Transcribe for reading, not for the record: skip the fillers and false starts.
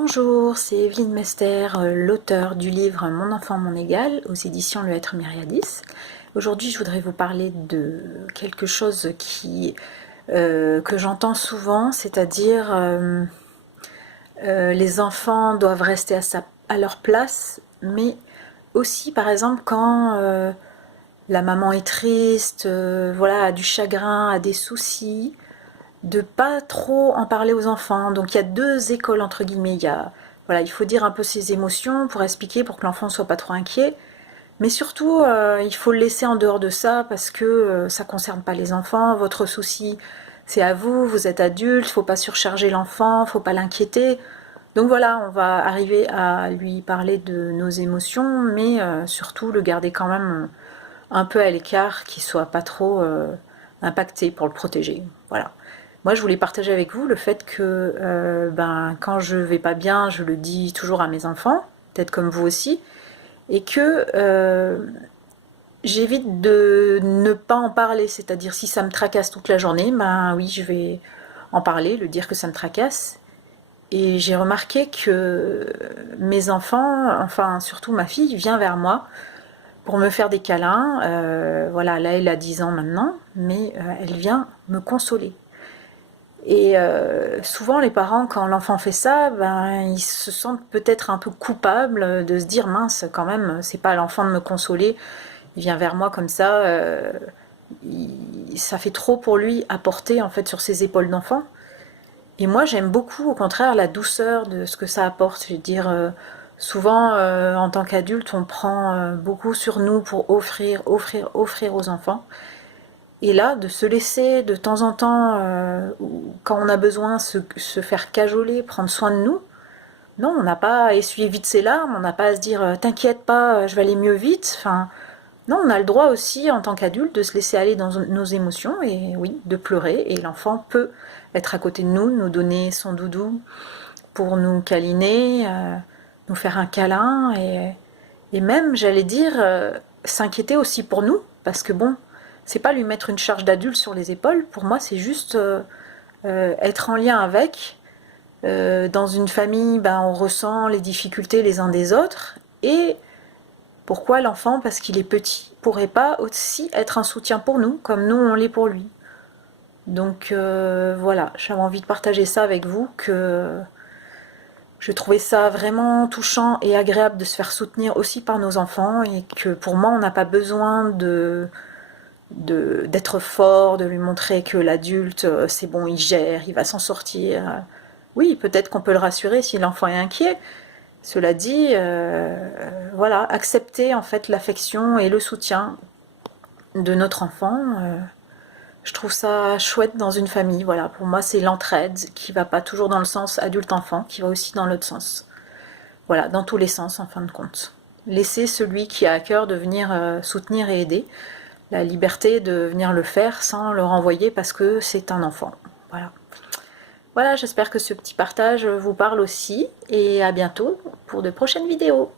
Bonjour, c'est Evelyne Mester, l'auteure du livre Mon enfant, mon égal, aux éditions Le Être Myriadis. Aujourd'hui, je voudrais vous parler de quelque chose que j'entends souvent, c'est-à-dire les enfants doivent rester à leur place, mais aussi, par exemple, quand la maman est triste, voilà, a du chagrin, a des soucis, de pas trop en parler aux enfants. Donc il y a deux écoles entre guillemets. Voilà, il faut dire un peu ses émotions pour expliquer, pour que l'enfant ne soit pas trop inquiet. Mais surtout, il faut le laisser en dehors de ça parce que ça ne concerne pas les enfants. Votre souci, c'est à vous, vous êtes adulte, il ne faut pas surcharger l'enfant, il ne faut pas l'inquiéter. Donc voilà, on va arriver à lui parler de nos émotions, mais surtout le garder quand même un peu à l'écart, qu'il soit pas trop impacté pour le protéger. Voilà. Moi, je voulais partager avec vous le fait que quand je vais pas bien, je le dis toujours à mes enfants, peut-être comme vous aussi, et que j'évite de ne pas en parler. C'est-à-dire, si ça me tracasse toute la journée, ben oui, je vais en parler, le dire que ça me tracasse. Et j'ai remarqué que mes enfants, enfin surtout ma fille, vient vers moi pour me faire des câlins. Voilà, là elle a 10 ans maintenant, mais elle vient me consoler. Et souvent les parents, quand l'enfant fait ça, ben, ils se sentent peut-être un peu coupables de se dire mince, quand même, c'est pas à l'enfant de me consoler, il vient vers moi comme ça, ça fait trop pour lui à porter en fait sur ses épaules d'enfant. Et moi j'aime beaucoup au contraire la douceur de ce que ça apporte. Je veux dire, souvent en tant qu'adulte on prend beaucoup sur nous pour offrir aux enfants. Et là, de se laisser de temps en temps, quand on a besoin, se faire cajoler, prendre soin de nous. Non, on n'a pas à essuyer vite ses larmes, on n'a pas à se dire t'inquiète pas, je vais aller mieux vite. Enfin, non, on a le droit aussi, en tant qu'adulte, de se laisser aller dans nos émotions et oui, de pleurer. Et l'enfant peut être à côté de nous, nous donner son doudou pour nous câliner, nous faire un câlin et même, j'allais dire, s'inquiéter aussi pour nous, parce que bon, c'est pas lui mettre une charge d'adulte sur les épaules, pour moi c'est juste être en lien avec. Dans une famille, ben, on ressent les difficultés les uns des autres, et pourquoi l'enfant, parce qu'il est petit, pourrait pas aussi être un soutien pour nous, comme nous on l'est pour lui. Donc voilà, j'avais envie de partager ça avec vous, que je trouvais ça vraiment touchant et agréable de se faire soutenir aussi par nos enfants, et que pour moi on n'a pas besoin d'être fort, de lui montrer que l'adulte c'est bon, il gère, il va s'en sortir. Oui, peut-être qu'on peut le rassurer si l'enfant est inquiet. Cela dit, voilà, accepter en fait l'affection et le soutien de notre enfant. Je trouve ça chouette dans une famille. Voilà, pour moi c'est l'entraide qui va pas toujours dans le sens adulte-enfant, qui va aussi dans l'autre sens. Voilà, dans tous les sens en fin de compte. Laisser celui qui a à cœur de venir soutenir et aider, la liberté de venir le faire sans le renvoyer parce que c'est un enfant. Voilà. Voilà, j'espère que ce petit partage vous parle aussi et à bientôt pour de prochaines vidéos.